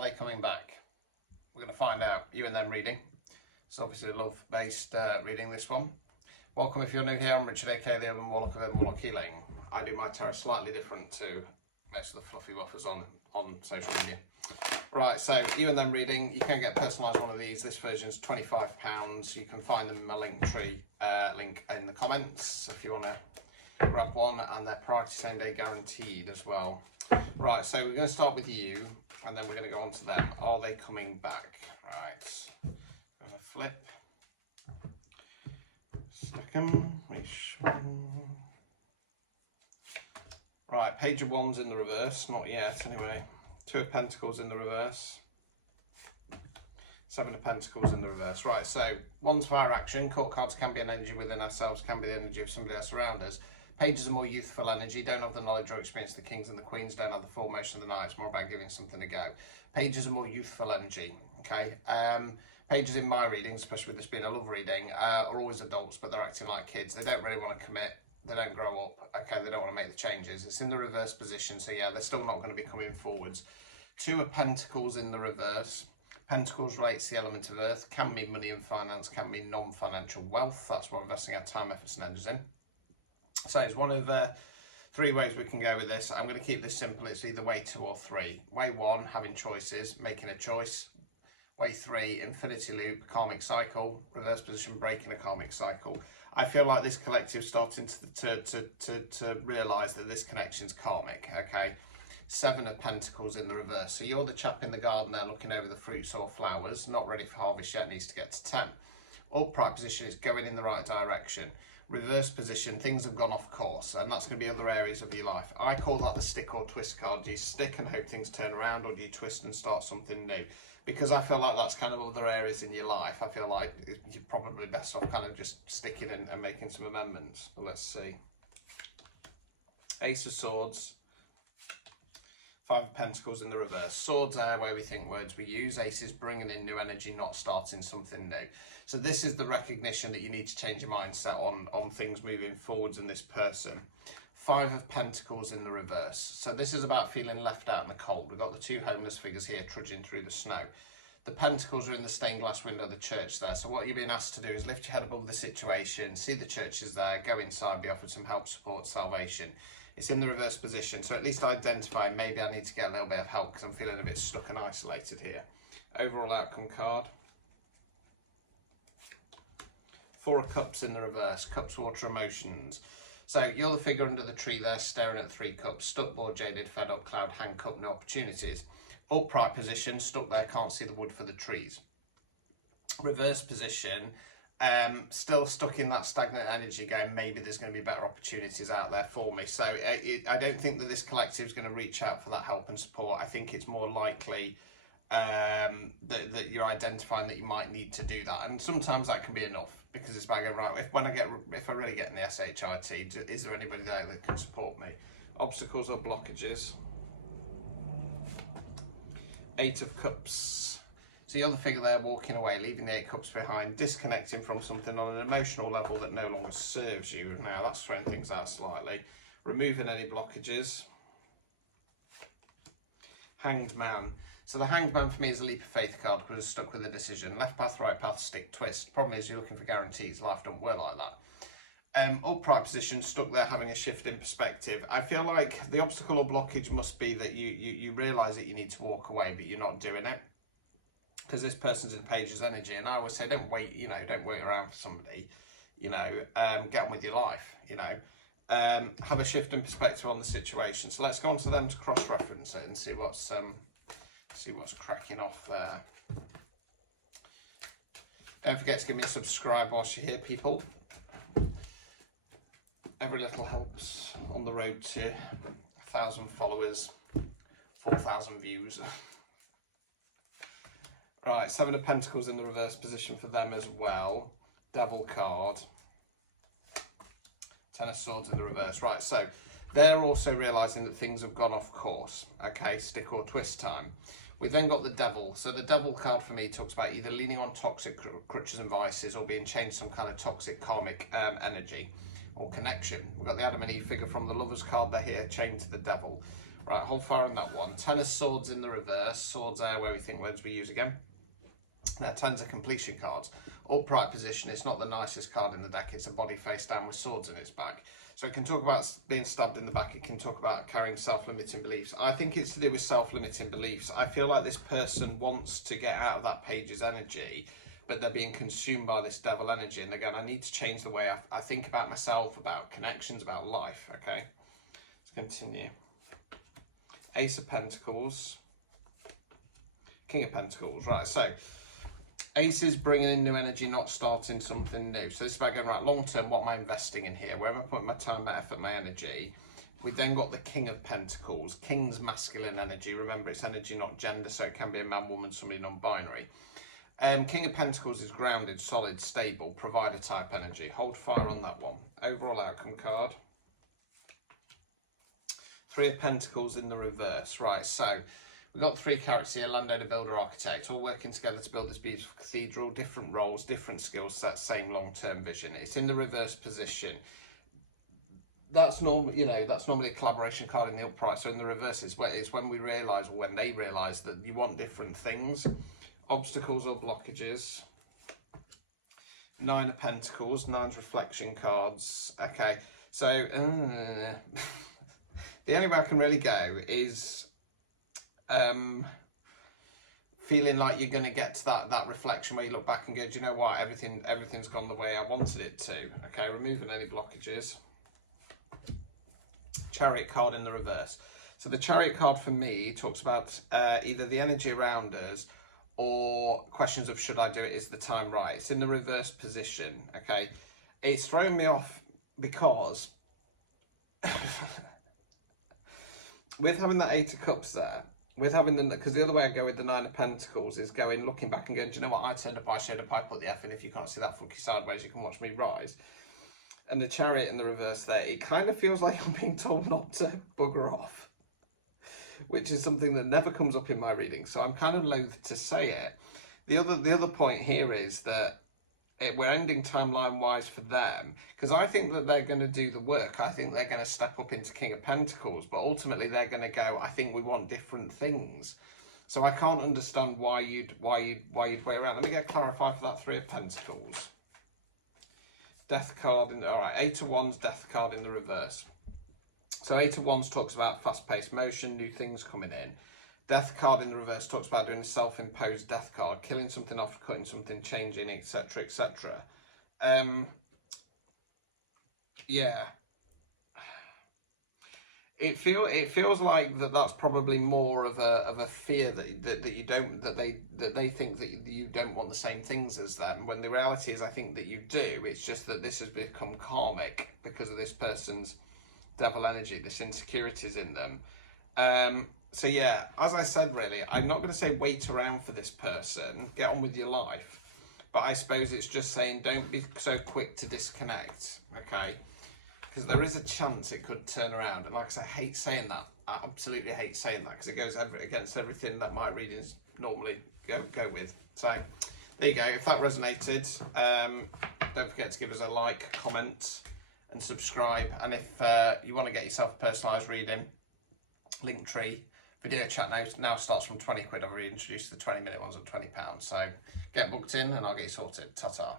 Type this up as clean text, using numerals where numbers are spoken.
Are they coming back? We're going to find out. You and them reading. It's obviously a love-based reading, this one. Welcome if you're new here. I'm Richard, aka the Urban Warlock of Warlock Healing. I do my tarot slightly different to most of the fluffy waffers on social media. Right, so you and them reading. You can get a personalised one of these. This version's £25. You can find them in my Linktree link in the comments if you want to grab one, and they're priority same day guaranteed as well. Right, so we're going to start with you, and then we're going to go on to them. Are they coming back? Right, going to flip. Stick 'em. Right, Page of Wands in the reverse. Not yet, anyway. Two of Pentacles in the reverse. Seven of Pentacles in the reverse. Right, so Wands for our action. Court cards can be an energy within ourselves, can be the energy of somebody else around us. Pages are more youthful energy, don't have the knowledge or experience the kings and the queens, don't have the full motion of the night, it's more about giving something a go. Pages are more youthful energy, okay? Pages in my readings, especially with this being a love reading, are always adults, but they're acting like kids. They don't really want to commit, they don't grow up, okay? They don't want to make the changes. It's in the reverse position, so yeah, they're still not going to be coming forwards. Two of Pentacles in the reverse. Pentacles relates to the element of earth, can mean money and finance, can mean non-financial wealth. That's what we're investing our time, efforts and energies in. So it's one of three ways we can go with this. I'm going to keep this simple. It's either way 2 or 3. Way 1, having choices, making a choice. Way 3, infinity loop, karmic cycle, reverse position, breaking a karmic cycle. I feel like this collective starting to realise that this connection's karmic, okay? 7 of Pentacles in the reverse. So you're the chap in the garden there looking over the fruits or flowers, not ready for harvest yet, needs to get to 10. Upright position is going in the right direction. Reverse position, things have gone off course, and that's going to be other areas of your life. I call that the stick or twist card. Do you stick and hope things turn around, or do you twist and start something new? Because I feel like that's kind of other areas in your life. I feel like you're probably best off kind of just sticking and making some amendments. But let's see. Ace of Swords. 5 of Pentacles in the reverse. Swords are where we think words we use. Aces bringing in new energy, not starting something new. So this is the recognition that you need to change your mindset on things moving forwards in this person. 5 of Pentacles in the reverse. So this is about feeling left out in the cold. We've got the 2 homeless figures here trudging through the snow. The Pentacles are in the stained glass window of the church there. So what you're being asked to do is lift your head above the situation, see the church is there, go inside, be offered some help, support, salvation. It's in the reverse position, so at least identify maybe I need to get a little bit of help because I'm feeling a bit stuck and isolated here. Overall outcome card. 4 of Cups in the reverse. Cups, water, emotions. So you're the figure under the tree there staring at 3 cups. Stuck, bored, jaded, fed up, cloud, handcuffed, no opportunities. Upright position, stuck there, can't see the wood for the trees. Reverse position. Still stuck in that stagnant energy going, maybe there's going to be better opportunities out there for me. So I don't think that this collective is going to reach out for that help and support. I think it's more likely that you're identifying that you might need to do that. And sometimes that can be enough because it's about going, right, if I really get in the SHIT, is there anybody there that can support me? Obstacles or blockages. 8 of Cups. So you're the figure there walking away, leaving the 8 cups behind, disconnecting from something on an emotional level that no longer serves you. Now that's throwing things out slightly. Removing any blockages. Hanged Man. So the Hanged Man for me is a leap of faith card because it's stuck with a decision. Left path, right path, stick, twist. Problem is you're looking for guarantees. Life don't work like that. Upright position, stuck there having a shift in perspective. I feel like the obstacle or blockage must be that you realise that you need to walk away, but you're not doing it. Because this person's in Page's energy, and I always say, don't wait around for somebody, get on with your life, have a shift in perspective on the situation. So let's go on to them to cross-reference it and see what's cracking off there. Don't forget to give me a subscribe whilst you're here, people. Every little helps on the road to 1,000 followers, 4,000 views. Right, 7 of Pentacles in the reverse position for them as well. Devil card. 10 of Swords in the reverse. Right, so they're also realising that things have gone off course. Okay, stick or twist time. We've then got the Devil. So the Devil card for me talks about either leaning on toxic crutches and vices or being chained to some kind of toxic karmic energy or connection. We've got the Adam and Eve figure from the Lovers card. They're here, chained to the Devil. Right, hold fire on that one. 10 of Swords in the reverse. Swords are where we think words we use again. Now, 10's a completion card. Upright position, it's not the nicest card in the deck. It's a body face down with swords in its back. So it can talk about being stabbed in the back. It can talk about carrying self-limiting beliefs. I think it's to do with self-limiting beliefs. I feel like this person wants to get out of that page's energy, but they're being consumed by this devil energy. And they're going, I need to change the way I think about myself, about connections, about life. Okay, let's continue. Ace of Pentacles. King of Pentacles. Right, so Ace is bringing in new energy, not starting something new. So this is about going, right, long term, what am I investing in here? Where am I putting my time, my effort, my energy? We then got the King of Pentacles. King's masculine energy. Remember, it's energy, not gender, so it can be a man, woman, somebody non-binary. King of Pentacles is grounded, solid, stable, provider type energy. Hold fire on that one. Overall outcome card. 3 of Pentacles in the reverse. Right, so we've got 3 characters here, landowner, builder, architect, all working together to build this beautiful cathedral, different roles, different skill sets, same long-term vision. It's in the reverse position. That's normal, you know, that's normally a collaboration card in the upright. So in the reverse, it's when we realise, or when they realise that you want different things. Obstacles or blockages. 9 of Pentacles, 9's reflection cards. Okay, so the only way I can really go is feeling like you're going to get to that reflection where you look back and go, do you know what, everything's gone the way I wanted it to. Okay, removing any blockages. Chariot card in the reverse. So the Chariot card for me talks about either the energy around us or questions of should I do it, is the time right. It's in the reverse position. Okay, it's throwing me off because with having that 8 of Cups there, with having the, because the other way I go with the 9 of Pentacles is going, looking back and going, do you know what, I turned up, I showed up, I put the F in. If you can't see that funky sideways, you can watch me rise. And the Chariot in the reverse there, it kind of feels like I'm being told not to bugger off, which is something that never comes up in my reading. So I'm kind of loath to say it. The other point here is that we're ending timeline-wise for them, because I think that they're going to do the work. I think they're going to step up into King of Pentacles, but ultimately they're going to go, I think we want different things. So I can't understand why you'd wait around. Let me get clarified for that 3 of Pentacles. Death card in, all right, 8 of Wands, Death card in the reverse. So 8 of Wands talks about fast-paced motion, new things coming in. Death card in the reverse talks about doing a self-imposed death card, killing something off, cutting something, changing, etc., etc. Yeah. It feels like that's probably more of a fear that they think that you don't want the same things as them, when the reality is I think that you do. It's just that this has become karmic because of this person's devil energy, this insecurities in them. So yeah, as I said, really, I'm not going to say wait around for this person, get on with your life, but I suppose it's just saying don't be so quick to disconnect, okay? Because there is a chance it could turn around. And like I said, I hate saying that. I absolutely hate saying that because it goes against everything that my readings normally go with. So there you go. If that resonated, don't forget to give us a like, comment and subscribe. And if you want to get yourself a personalised reading, Linktree, video chat now starts from 20 quid. I've already introduced the 20-minute ones at £20. So get booked in and I'll get you sorted. Ta-ta.